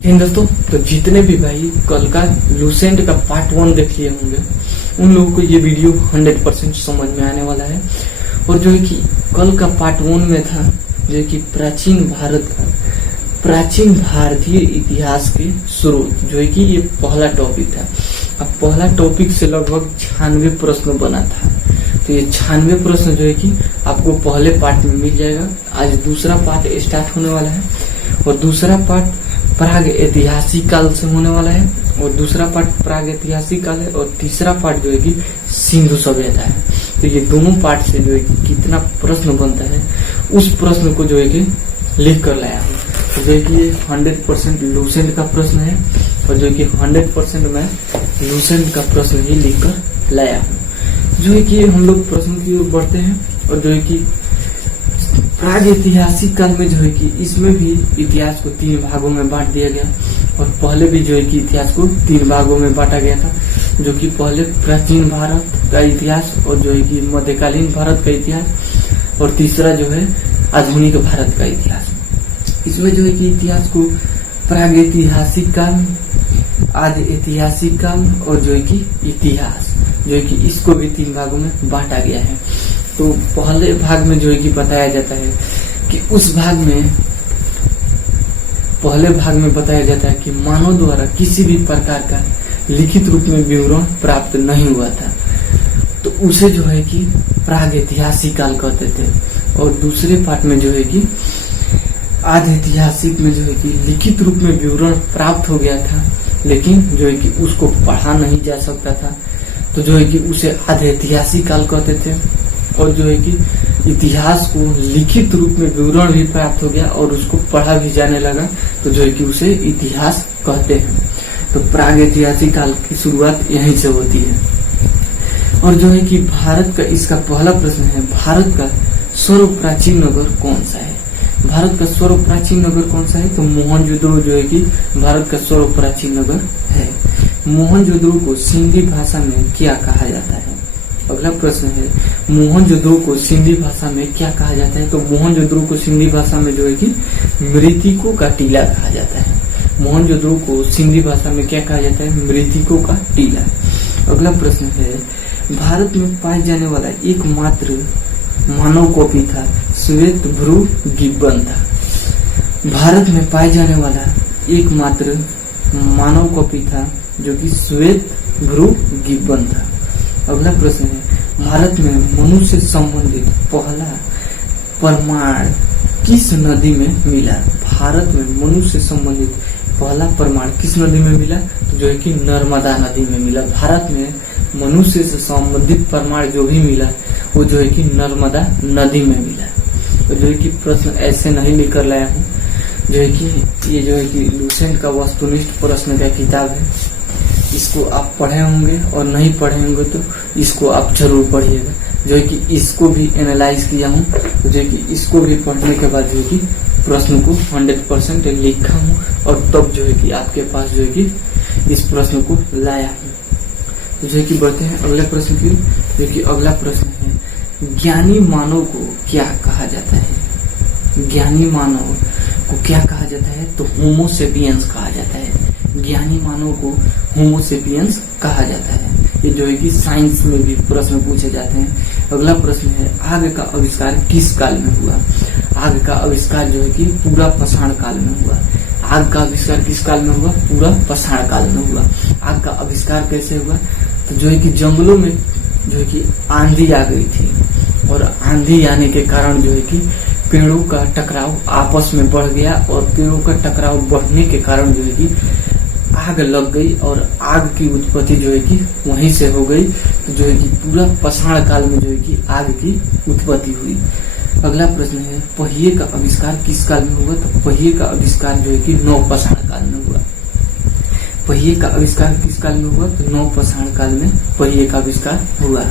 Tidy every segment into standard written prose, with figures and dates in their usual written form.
दोस्तों, तो जितने भी भाई कल का लूसेंट का पार्ट 1 देख लिए होंगे उन लोगों को ये वीडियो 100% समझ में आने वाला है। और जो है कि कल का पार्ट 1 में था जो है कि प्राचीन भारतीय इतिहास के स्रोत, जो है कि ये पहला टॉपिक था। अब पहला टॉपिक से लगभग 96 प्रश्न बना था, तो ये 96 प्रश्न जो है कि आपको पहले पार्ट में मिल जाएगा। आज दूसरा पार्ट स्टार्ट होने वाला है और दूसरा पार्ट प्राग ऐतिहासिक काल से होने वाला है और दूसरा पार्ट प्राग ऐतिहासिक काल है और तीसरा पार्ट जो है कि सिंधु सभ्यता है। तो ये दोनों पार्ट से जो है कि कितना प्रश्न बनता है उस प्रश्न को जो है कि लिख कर लाया हूँ। तो जो है कि ये 100% लूसेंट का प्रश्न है और जो है कि 100% मैं लूसेंट का प्रश्न ही लिख कर लाया हूँ। जो है कि हम लोग प्रश्न की ओर बढ़ते हैं और जो है कि प्राग ऐतिहासिक काल में जो है कि इसमें भी इतिहास को 3 भागों में बांट दिया गया और पहले भी जो है कि इतिहास को 3 भागों में बांटा गया था, जो कि पहले प्राचीन भारत का इतिहास और जो है कि मध्यकालीन भारत का इतिहास और तीसरा जो है आधुनिक भारत का इतिहास। इसमें जो है कि इतिहास को प्राग ऐतिहासिक काल, आदि ऐतिहासिक काल और जो है कि इतिहास, जो है कि इसको भी 3 भागों में बांटा गया है। तो पहले भाग में जो है कि बताया जाता है कि पहले भाग में बताया जाता है कि मानव द्वारा किसी भी प्रकार का लिखित रूप में विवरण प्राप्त नहीं हुआ था, तो उसे जो है कि प्राग ऐतिहासिक काल कहते थे। और दूसरे पार्ट में जो है कि आदि ऐतिहासिक में जो है कि लिखित रूप में विवरण प्राप्त हो गया था, लेकिन जो है कि उसको पढ़ा नहीं जा सकता था, तो जो है कि उसे आदि ऐतिहासिक काल कहते थे। और जो है कि इतिहास को लिखित रूप में विवरण भी प्राप्त हो गया और उसको पढ़ा भी जाने लगा, तो जो है कि उसे इतिहास कहते हैं। तो प्राग ऐतिहासिक काल की शुरुआत यहीं से होती है। और जो है कि भारत का इसका पहला प्रश्न है, भारत का सर्व प्राचीन नगर कौन सा है? भारत का सर्व प्राचीन नगर कौन सा है? तो मोहनजोदड़ो जो है कि भारत का सर्व प्राचीन नगर है। मोहनजोदड़ो को सिंधी भाषा में क्या कहा जाता है? अगला प्रश्न है, मोहनजोदड़ो को सिंधी भाषा में क्या कहा जाता है? तो मोहनजोदड़ो को सिंधी भाषा में जो है कि मृतिकों का टीला कहा जाता है। मोहनजोदड़ो को सिंधी भाषा में क्या कहा जाता है? मृतिकों का टीला। अगला प्रश्न है, भारत में पाए जाने वाला एकमात्र मानव कॉपी था श्वेत भ्रू गिब्बन था। भारत में पाए जाने वाला एकमात्र मानव कॉपी था जो कि श्वेत भ्रू गिब्बन था। अगला प्रश्न है, भारत में मनुष्य से संबंधित पहला प्रमाण किस नदी में मिला? भारत में मनुष्य से संबंधित पहला प्रमाण किस नदी में मिला? तो जो है कि नर्मदा नदी में मिला। भारत में मनुष्य से संबंधित प्रमाण जो भी मिला वो जो है कि नर्मदा नदी में मिला। तो जो है कि प्रश्न ऐसे नहीं लेकर लाया हूँ, जो है कि ये जो है कि लूसेंट का वस्तुनिष्ठ प्रश्न का किताब है, इसको आप पढ़े होंगे और नहीं पढ़े होंगे तो इसको आप जरूर पढ़िएगा। जो है कि इसको भी एनालाइज किया हूँ, तो जो है कि इसको भी पढ़ने के बाद जो है कि प्रश्न को 100% लिखा हूँ और तब जो है कि आपके पास जो है कि इस प्रश्न को लाया हूँ। तो जो है कि बढ़ते हैं अगले प्रश्न की। जो कि अगला प्रश्न है, ज्ञानी मानव को क्या कहा जाता है? ज्ञानी मानव को क्या कहा जाता है? तो होमो सेपियंस कहा जाता है। ज्ञानी मानव को होमो सेपियंस कहा जाता है। ये जो है कि साइंस में भी प्रश्न पूछे जाते हैं। अगला प्रश्न है, आग का आविष्कार किस काल में हुआ? आग का आविष्कार जो है कि पूरा पाषाण काल में हुआ। आग का आविष्कार किस काल में हुआ? पूरा पाषाण काल में हुआ। आग का आविष्कार कैसे हुआ? तो जो है कि जंगलों में जो है कि आंधी आ गई थी और आंधी आने के कारण जो है कि पेड़ों का टकराव आपस में बढ़ गया और पेड़ों का टकराव बढ़ने के कारण जो है कि आग लग गई और आग की उत्पत्ति जो है कि वहीं से हो गई। तो जो है कि पूरा पाषाण काल में जो है कि आग की उत्पत्ति हुई। अगला प्रश्न है, पहिए का आविष्कार किस काल में हुआ? तो पहिए का आविष्कार जो है कि नवपाषाण काल में हुआ। पहिए का आविष्कार किस काल में हुआ? तो नवपाषाण काल में पहिए का आविष्कार हुआ।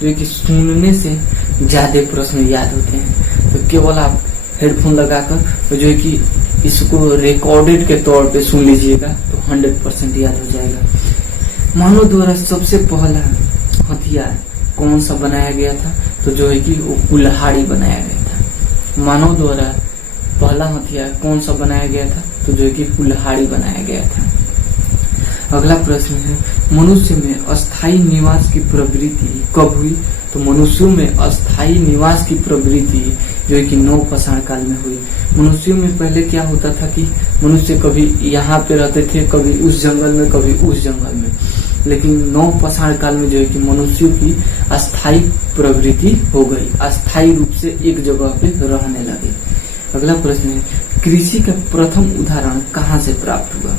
जो है कि सुनने से ज्यादा प्रश्न याद होते हैं, तो केवल आप हेडफोन लगाकर जो है कि इसको रिकॉर्डेड के तौर पे सुन लीजिएगा तो 100% याद हो जाएगा। मानव द्वारा सबसे पहला हथियार कौन सा बनाया गया था? तो जो है कि वो कुल्हाड़ी बनाया गया था। मानव द्वारा पहला हथियार कौन सा बनाया गया था? तो जो है कि कुल्हाड़ी बनाया गया था। अगला प्रश्न है, मनुष्य में अस्थायी निवास की प्रवृत्ति कब हुई? तो मनुष्यों में अस्थायी निवास की प्रवृत्ति जो है कि नवपाषाण काल में हुई। मनुष्यों में पहले क्या होता था कि मनुष्य कभी यहाँ पे रहते थे, कभी उस जंगल में, कभी उस जंगल में, लेकिन नवपाषाण काल में जो है कि मनुष्यों की अस्थायी प्रवृत्ति हो गई, अस्थायी रूप से एक जगह पे रहने लगे। अगला प्रश्न है, कृषि का प्रथम उदाहरण कहाँ से प्राप्त हुआ?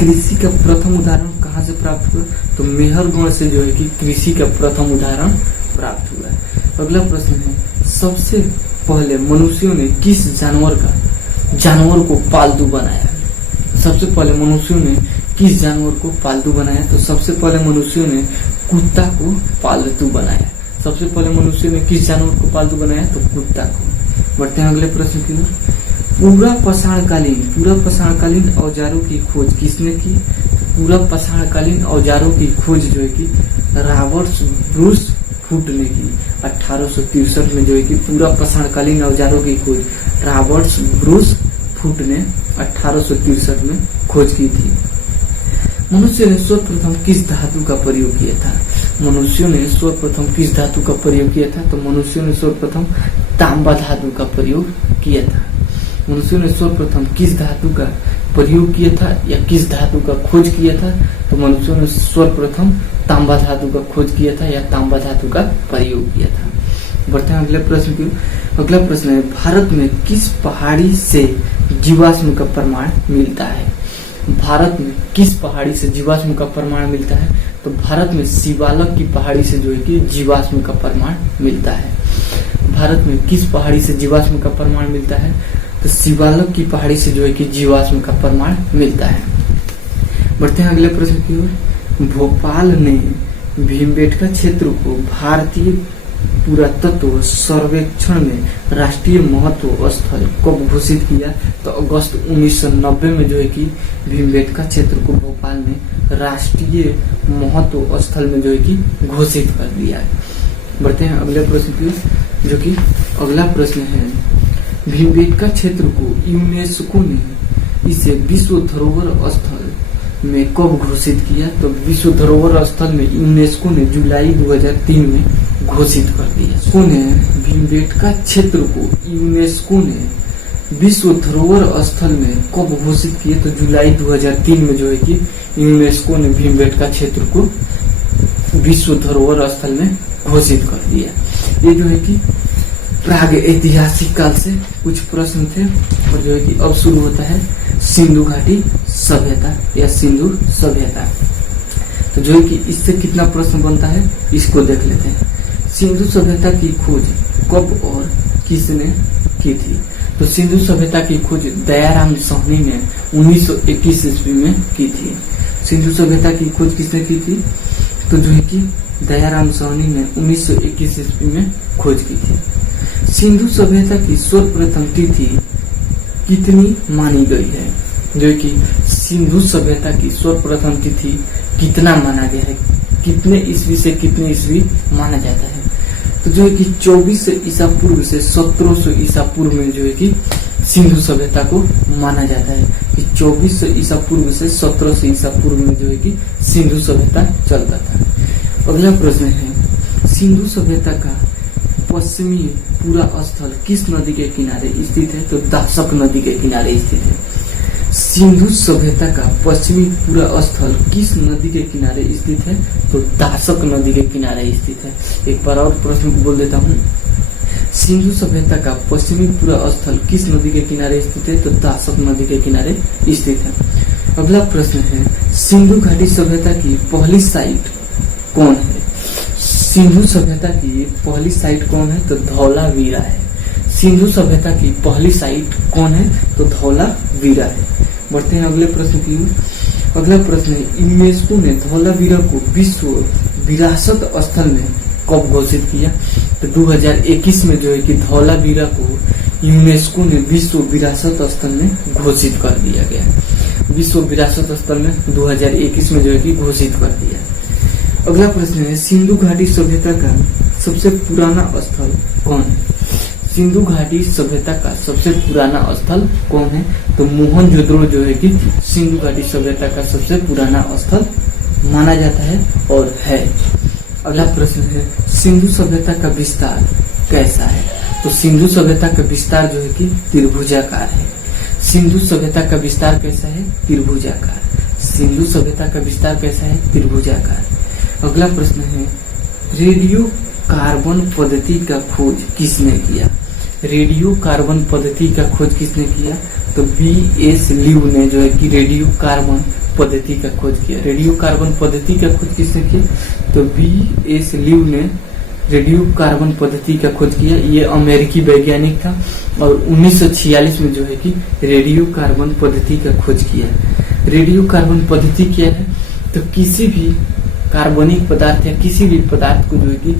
कृषि का प्रथम उदाहरण कहाँ से प्राप्त हुआ? तो मेहरगढ़ से जो है कि कृषि का प्रथम उदाहरण प्राप्त हुआ है। अगला प्रश्न है, सबसे पहले मनुष्यों ने किस जानवर को पालतू बनाया? सबसे पहले मनुष्यों ने किस जानवर को पालतू बनाया? तो सबसे पहले मनुष्यों ने कुत्ता को पालतू बनाया। सबसे पहले मनुष्यों ने किस जानवर को पालतू बनाया? तो कुत्ता को। बढ़ते हैं अगले प्रश्न की ओर। पूरा पाषाणकालीन औजारों की खोज किसने की? पूरा पाषाणकालीन औजारों की खोज जो है कि रॉबर्ट ब्रूस फूट ने की। 1863 में जो है कि पूरा पाषाणकालीन औजारों की खोज रॉबर्ट ब्रूस फूट ने 1863 में खोज की थी। मनुष्य ने सर्वप्रथम किस धातु का प्रयोग किया था? मनुष्यों ने सर्वप्रथम किस धातु का प्रयोग किया था? तो मनुष्यों ने सर्वप्रथम तांबा धातु का प्रयोग किया था। मनुष्यों ने सर्वप्रथम किस धातु का प्रयोग किया था या किस धातु का खोज किया था? तो मनुष्यों ने सर्वप्रथम तांबा धातु का खोज किया था या तांबा धातु का प्रयोग किया था। बढ़ते हैं अगले प्रश्न की। अगला प्रश्न है, भारत में किस पहाड़ी से जीवाश्म का प्रमाण मिलता है? भारत में किस पहाड़ी से जीवाश्म का प्रमाण मिलता है? तो भारत में शिवालक की पहाड़ी से जो है कि जीवाश्म का प्रमाण मिलता है। भारत में किस पहाड़ी से जीवाश्म का प्रमाण मिलता है? तो शिवालक की पहाड़ी से जो है कि जीवाश्म का प्रमाण मिलता है। बढ़ते हैं अगले प्रश्न की ओर। भोपाल ने भीमबेटका क्षेत्र को भारतीय पुरातत्व सर्वेक्षण में राष्ट्रीय महत्व स्थल कब घोषित किया? तो अगस्त 1990 में जो है कि भीमबेटका क्षेत्र को भोपाल ने राष्ट्रीय महत्व स्थल में जो है कि घोषित कर दिया है। बढ़ते हैं अगले प्रश्न की, जो कि अगला प्रश्न है, भीमबेटका क्षेत्र को यूनेस्को ने इसे विश्व धरोहर स्थल में कब घोषित किया? तो विश्व धरोहर स्थल में यूनेस्को ने जुलाई 2003 में घोषित कर दिया। भीमबेटका क्षेत्र को यूनेस्को ने विश्व धरोहर स्थल में कब घोषित किया? तो जुलाई 2003 में जो है कि यूनेस्को ने भीमबेटका क्षेत्र को विश्व धरोहर स्थल में घोषित कर दिया। ये जो है कि प्राग ऐतिहासिक काल से कुछ प्रश्न थे और जो है कि अब शुरू होता है सिंधु घाटी सभ्यता या सिंधु सभ्यता। तो जो है कि इससे कितना प्रश्न बनता है इसको देख लेते हैं। सिंधु सभ्यता की खोज कब और किसने की थी? तो सिंधु सभ्यता की खोज दयाराम साहनी ने 1921 ईस्वी में की थी। सिंधु सभ्यता की खोज किसने की थी? तो जो है कि दयाराम साहनी ने 1921 ईस्वी में खोज की थी। सिंधु सभ्यता की सर्वप्रथम तिथि कितनी मानी गई है? जो कि सिंधु सभ्यता की सर्वप्रथम तिथि कितना माना गया है? कितने ईस्वी से कितने ईस्वी माना जाता है? तो जो है कि 24 ईसा पूर्व से 1700 ईसा पूर्व में जो है कि सिंधु सभ्यता को माना जाता है कि 24 ईसा पूर्व से 1700 ईसा पूर्व में जो है कि सिंधु सभ्यता चलता था। अगला प्रश्न है, सिंधु सभ्यता का पश्चिमी पूरा स्थल किस नदी के किनारे स्थित है? तो दासक नदी के किनारे स्थित है। सिंधु सभ्यता का पश्चिमी पूरा स्थल किस नदी के किनारे स्थित है? तो दासक नदी के किनारे स्थित है। एक बार और प्रश्न को बोल देता हूँ, सिंधु सभ्यता का पश्चिमी पूरा स्थल किस नदी के किनारे स्थित है? तो दासक नदी के किनारे स्थित है। अगला प्रश्न है, सिंधु घाटी सभ्यता की पहली साइट कौन है? सिंधु सभ्यता की पहली साइट कौन है? तो धौलावीरा है। सिंधु सभ्यता की पहली साइट कौन है? तो धौलावीरा है। बढ़ते हैं अगले प्रश्न की ओर। अगला प्रश्न है, यूनेस्को ने धौलावीरा को विश्व विरासत स्थल में कब घोषित किया? तो 2021 में जो है कि धौलावीरा को यूनेस्को ने विश्व विरासत स्थल में घोषित कर दिया गया। विश्व विरासत स्थल में 2021 में जो है कि घोषित कर दिया। अगला प्रश्न है, सिंधु घाटी सभ्यता का सबसे पुराना स्थल कौन है? सिंधु घाटी सभ्यता का सबसे पुराना स्थल कौन है? तो मोहनजोदड़ो जो है कि सिंधु घाटी सभ्यता का सबसे पुराना स्थल माना जाता है और है। अगला प्रश्न है, सिंधु सभ्यता का विस्तार कैसा है? तो सिंधु सभ्यता का विस्तार जो है कि त्रिभुजाकार है। सिंधु सभ्यता का विस्तार कैसा है? त्रिभुजाकार। सिंधु सभ्यता का विस्तार कैसा है? त्रिभुजाकार। अगला प्रश्न है, रेडियो कार्बन पद्धति का खोज किसने किया? रेडियो कार्बन पद्धति का खोज किसने किया? तो B.S. ल्यू ने जो है कि रेडियो कार्बन पद्धति का खोज किया। रेडियो कार्बन पद्धति का खोज किसने किया? तो B.S. ल्यू ने रेडियो कार्बन पद्धति का खोज किया। ये अमेरिकी वैज्ञानिक था और 1946 में जो है कि रेडियो कार्बन पद्धति का खोज किया। रेडियो कार्बन पद्धति क्या है? तो किसी भी कार्बनिक पदार्थ या किसी भी पदार्थ को जो है कि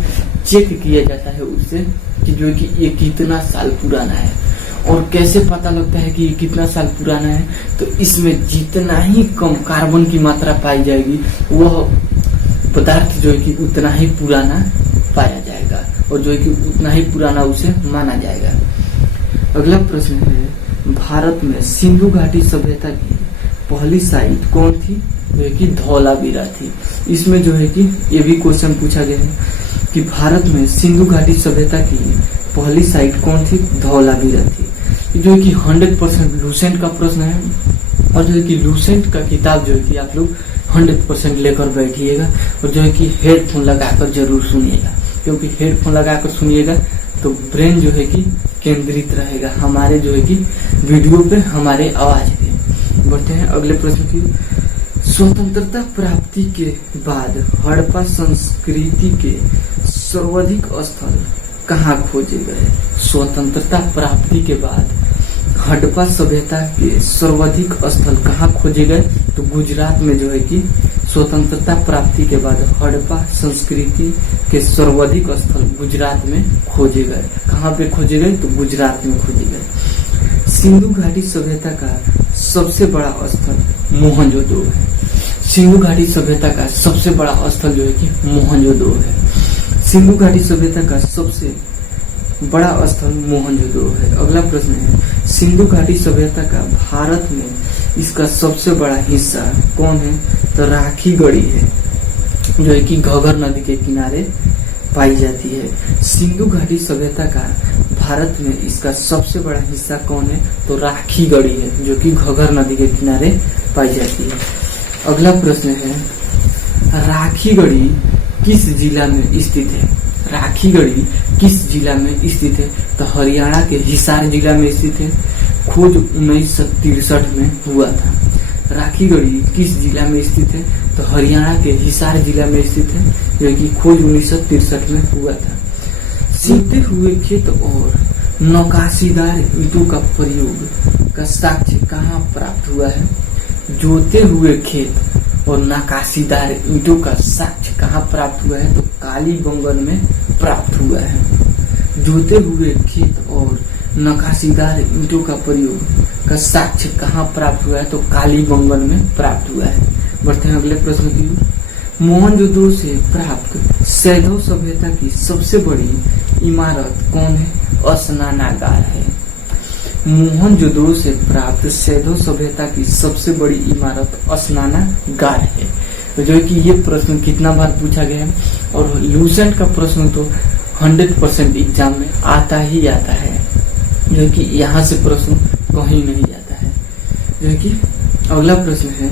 चेक किया जाता है उससे कि जो है कि ये कितना साल पुराना है। और कैसे पता लगता है कि ये कितना साल पुराना है? तो इसमें जितना ही कम कार्बन की मात्रा पाई जाएगी वह पदार्थ जो है कि उतना ही पुराना पाया जाएगा और जो है कि उतना ही पुराना उसे माना जाएगा। अगला प्रश्न है, भारत में सिंधु घाटी सभ्यता की पहली साइट कौन थी? जो है कि धौलावीरा थी। इसमें जो है कि ये भी क्वेश्चन पूछा गया है कि भारत में सिंधु घाटी सभ्यता की पहली साइट कौन थी? धौलावीरा थी। जो है कि 100% लूसेंट का प्रश्न है और जो है कि लूसेंट का किताब जो है कि आप लोग 100% लेकर बैठिएगा और जो है कि हेडफोन लगाकर जरूर सुनिएगा, क्योंकि हेडफोन लगाकर सुनिएगा तो ब्रेन जो है कि केंद्रित रहेगा हमारे जो है कि वीडियो पे, हमारे आवाज पे। बढ़ते हैं अगले प्रश्न की। स्वतंत्रता प्राप्ति के बाद हड़प्पा संस्कृति के सर्वाधिक स्थल कहाँ खोजे गए? स्वतंत्रता प्राप्ति के बाद हड़प्पा सभ्यता के सर्वाधिक स्थल कहाँ खोजे गए? तो गुजरात में जो है कि स्वतंत्रता प्राप्ति के बाद हड़प्पा संस्कृति के सर्वाधिक स्थल गुजरात में खोजे गए। कहाँ पे खोजे गए? तो गुजरात में खोजे गए। सिंधु घाटी सभ्यता का सबसे बड़ा स्थल मोहनजोदड़ो है। सिंधु घाटी सभ्यता का सबसे बड़ा स्थल जो है कि मोहनजोदड़ो है। सिंधु घाटी सभ्यता का सबसे बड़ा स्थल मोहनजोदड़ो है। अगला प्रश्न है, सिंधु घाटी सभ्यता का भारत में इसका सबसे बड़ा हिस्सा कौन है? तो राखी गढ़ी है, जो है कि घग्गर नदी के किनारे पाई जाती है। सिंधु घाटी सभ्यता का भारत में इसका सबसे बड़ा हिस्सा कौन है? तो राखी गढ़ी है, जो कि घग्गर नदी के किनारे पाई जाती है। अगला प्रश्न है, राखी गढ़ी किस जिला में स्थित है? राखी गढ़ी किस जिला में स्थित है? तो हरियाणा के हिसार जिला में स्थित है। खोज 1963 में हुआ था। राखी गढ़ी किस जिला में स्थित है? तो हरियाणा के हिसार जिला में स्थित है, जो कि खोज 1963 में हुआ था। सीते हुए खेत और नकाशीदार ईंटों का प्रयोग का साक्ष्य कहाँ प्राप्त हुआ है? जोते हुए खेत और नकाशीदार ईंटों का साक्ष्य कहाँ प्राप्त हुआ है? तो कालीबंगन में प्राप्त हुआ है। जोते हुए खेत और नकाशीदार ईंटों का प्रयोग का साक्ष्य कहाँ प्राप्त हुआ है? तो कालीबंगन में प्राप्त हुआ है। बढ़ते हैं अगले प्रश्न की ओर। मोहनजोदड़ो से प्राप्त सैंधव सभ्यता की सबसे बड़ी इमारत कौन है? स्नानागार है। मोहनजोदड़ो से प्राप्त सैंधव सभ्यता की सबसे बड़ी इमारत स्नानागार है। तो जो है कि ये प्रश्न कितना बार पूछा गया है और लूसेंट का प्रश्न तो 100% एग्जाम में आता ही आता है, जो कि यहाँ से प्रश्न कहीं नहीं जाता है। जो है कि अगला प्रश्न है,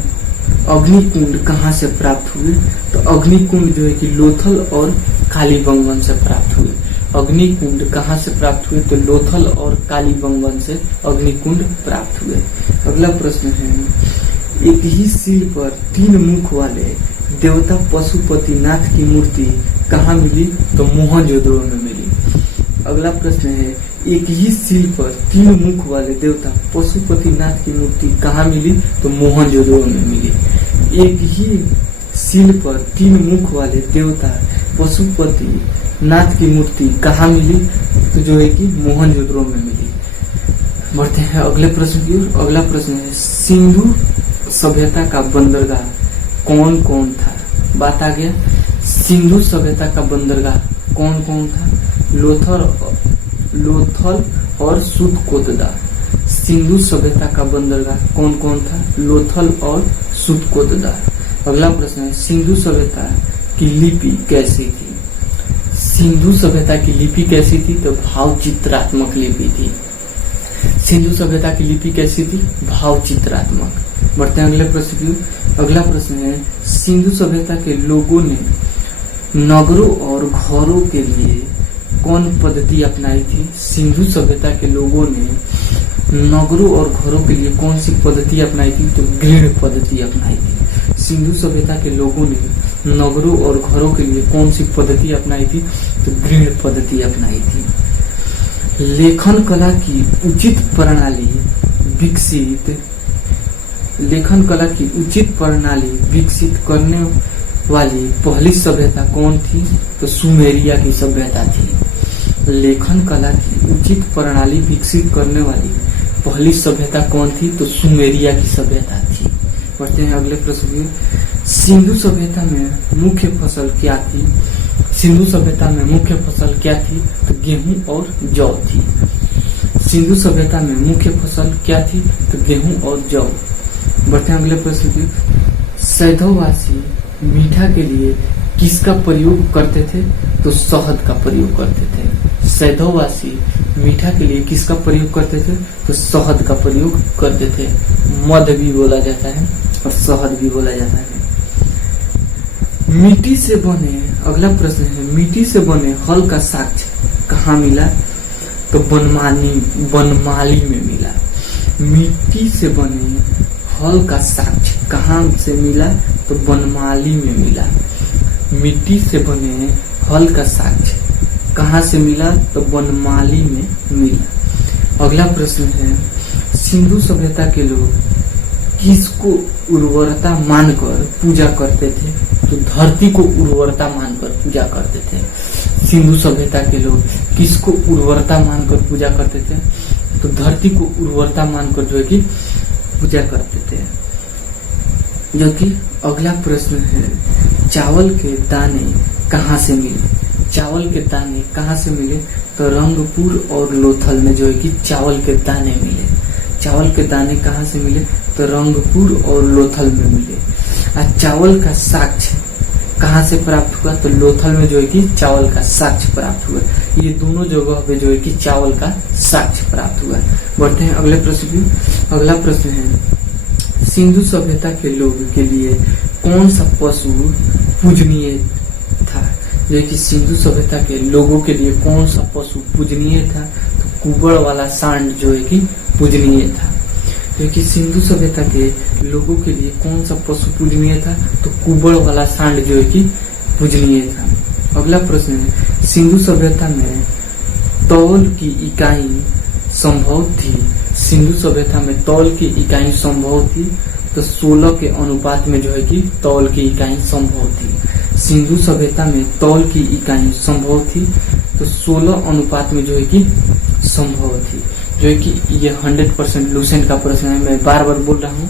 अग्निकुंड कहाँ से प्राप्त हुए? तो अग्निकुंड जो है कि लोथल और कालीबंगन से प्राप्त हुए। अग्निकुंड कहाँ से प्राप्त हुए? तो लोथल और कालीबंगन से अग्निकुंड प्राप्त हुए। अगला प्रश्न है, एक ही सिल पर 3 मुख वाले देवता पशुपतिनाथ की मूर्ति कहाँ मिली? तो मोहनजोदड़ो में मिली। अगला प्रश्न है, एक ही सिल पर 3 मुख वाले देवता पशुपतिनाथ की मूर्ति कहाँ मिली? तो मोहनजोदड़ो में मिली। एक ही सिल पर 3 मुख वाले देवता पशुपतिनाथ की मूर्ति कहाँ मिली? तो जो है कि मोहनजोदड़ो में मिली। बढ़ते हैं अगले प्रश्न की ओर। अगला प्रश्न है, सिंधु सभ्यता का बंदरगाह कौन कौन था? बात आ गया। सिंधु सभ्यता का बंदरगाह कौन कौन था? लोथल लोथल और सुतकोतदा। सिंधु सभ्यता का बंदरगाह कौन कौन था? लोथल और सुतकोतदा। अगला प्रश्न है, सिंधु सभ्यता की लिपि कैसी थी? सिंधु सभ्यता की लिपि कैसी थी? तो भाव चित्रात्मक लिपि थी। सिंधु सभ्यता की लिपि कैसी थी? भाव चित्रात्मक। बढ़ते हैं अगले प्रश्न की। अगला प्रश्न है, सिंधु सभ्यता के लोगों ने नगरों और घरों के लिए कौन पद्धति अपनाई थी? सिंधु सभ्यता के लोगों ने नगरों और घरों के लिए कौन सी पद्धति अपनाई थी? तो ग्रीण पद्धति अपनाई थी। सिंधु सभ्यता के लोगों ने नगरों और घरों के लिए कौन सी पद्धति अपनाई थी? तो ग्रीण पद्धति अपनाई थी। लेखन कला की उचित प्रणाली विकसित करने वाली पहली सभ्यता कौन थी? तो सुमेरिया की सभ्यता थी। लेखन कला की उचित प्रणाली विकसित करने वाली पहली सभ्यता कौन थी? तो सुमेरिया की सभ्यता थी। बढ़ते हैं अगले प्रश्न में। सिंधु सभ्यता में मुख्य फसल क्या थी? सिंधु सभ्यता में मुख्य फसल क्या थी? तो गेहूं और जौ थी। सिंधु सभ्यता में मुख्य फसल क्या थी? तो गेहूं और जौ। बढ़ते हैं अगले प्रश्न की। सैधववासी मीठा के लिए किसका प्रयोग करते थे? तो शहद का प्रयोग करते थे। सैधववासी मीठा के लिए किसका प्रयोग करते थे? तो शहद का प्रयोग करते थे। मध भी बोला जाता है और शहद भी बोला जाता है। मिट्टी से बने, अगला प्रश्न है, मिट्टी से बने हल का साक्ष्य कहाँ मिला? तो बनमाली में मिला। मिट्टी से बने हल का साक्ष्य कहाँ से मिला? तो बनमाली में मिला। मिट्टी से बने हल का साक्ष्य कहाँ से मिला? तो बनमाली में मिला। अगला प्रश्न है, सिंधु सभ्यता के लोग किसको उर्वरता मानकर पूजा करते थे? तो धरती को उर्वरता मानकर पूजा करते थे। सिंधु सभ्यता के लोग किसको उर्वरता मानकर पूजा करते थे? तो धरती को उर्वरता मानकर जो है कि पूजा करते थे। जो कि अगला प्रश्न है, चावल के दाने कहाँ से मिले? चावल के दाने कहाँ से मिले? तो रंगपुर और लोथल में जो है कि चावल के दाने मिले। चावल के दाने कहाँ से मिले? तो रंगपुर और लोथल में मिले। और चावल का साक्ष्य कहाँ से प्राप्त हुआ? तो लोथल में जो है कि चावल का साक्ष्य प्राप्त हुआ। ये दोनों जगह पे जो है कि चावल का साक्ष्य प्राप्त हुआ। बढ़ते हैं अगले प्रश्न की। अगला प्रश्न है, सिंधु सभ्यता के लोगों के लिए कौन सा पशु पूजनीय था? जो कि सिंधु सभ्यता के लोगों के लिए कौन सा पशु पूजनीय था? तो कुबड़ वाला सांड जो है कि पूजनीय था। जो कि सिंधु सभ्यता के लोगों के लिए कौन सा पशु पूजनीय था? तो कुबड़ वाला सांड जो है कि पूजनीय था। अगला प्रश्न है, सिंधु सभ्यता में तौल की इकाई संभव थी? सिंधु सभ्यता में तौल की इकाई संभव थी? तो 16 के अनुपात में जो है कि तौल की इकाई संभव थी। सिंधु सभ्यता में तौल की इकाई संभव थी तो 16 अनुपात में जो है कि संभव थी। जो है कि ये 100% लूसेंट का प्रश्न है। मैं बार बार बोल रहा हूँ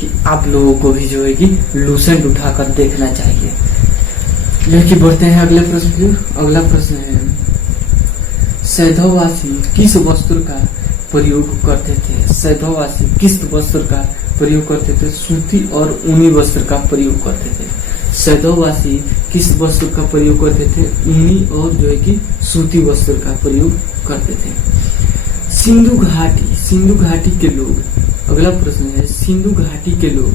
कि आप लोगों को भी जो है कि लूसेंट उठाकर देखना चाहिए। जो है कि बढ़ते हैं अगले प्रश्न की। अगला प्रश्न है, सैधववासी किस वस्त्र का प्रयोग करते थे? सैधववासी किस वस्त्र का प्रयोग करते थे? सूती और ऊनी वस्त्र का प्रयोग करते थे। सैधववासी किस वस्त्र का प्रयोग करते थे? ऊनी और जो है कि सूती वस्त्र का प्रयोग करते थे। सिंधु घाटी के लोग, अगला प्रश्न है, सिंधु घाटी के लोग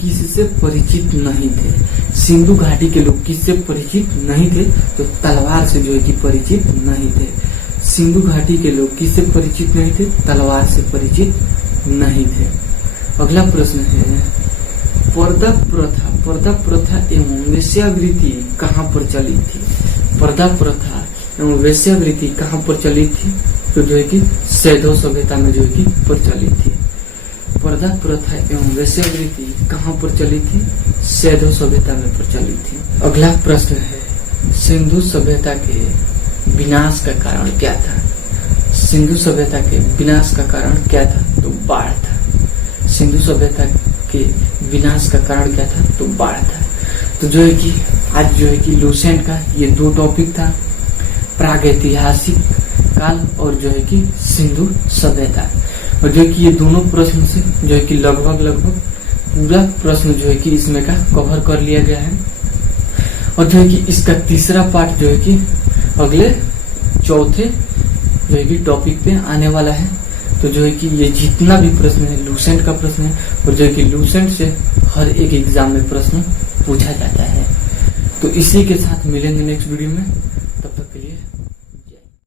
किससे परिचित नहीं थे? सिंधु घाटी के लोग किससे परिचित नहीं थे? तो तलवार से जो है कि परिचित नहीं थे। सिंधु घाटी के लोग किससे परिचित नहीं थे? तलवार से परिचित नहीं थे। अगला प्रश्न है, पर्दा प्रथा एवं वेश्यावृत्ति कहाँ प्रचलित थी? पर्दा प्रथा एवं वेश्यावृत्ति कहाँ प्रचलित थी? तो जो है कि सैधव सभ्यता में जो है कि प्रचलित थी। पर्दा प्रथा एवं वेश्यावृत्ति कहाँ प्रचलित थी? सैधव सभ्यता में प्रचलित थी। अगला प्रश्न है, सिंधु सभ्यता के विनाश का कारण क्या था? सिंधु सभ्यता के विनाश का कारण क्या था? तो बाढ़ था। सिंधु सभ्यता के विनाश का कारण क्या था? तो बाढ़ था। तो जो है कि आज जो है कि लूसेंट का ये 2 टॉपिक था, प्रागैतिहासिक काल और जो है कि सिंधु सभ्यता। और जो है कि ये दोनों प्रश्न से जो है कि लगभग पूरा प्रश्न जो है कि इसमें का कवर कर लिया गया है। और जो है कि इसका तीसरा पार्ट जो है कि अगले चौथे जो है कि टॉपिक पे आने वाला है। तो जो है कि ये जितना भी प्रश्न है लूसेंट का प्रश्न है, और जो है कि लूसेंट से हर एक एग्जाम में प्रश्न पूछा जाता है। तो इसी के साथ मिलेंगे नेक्स्ट वीडियो में।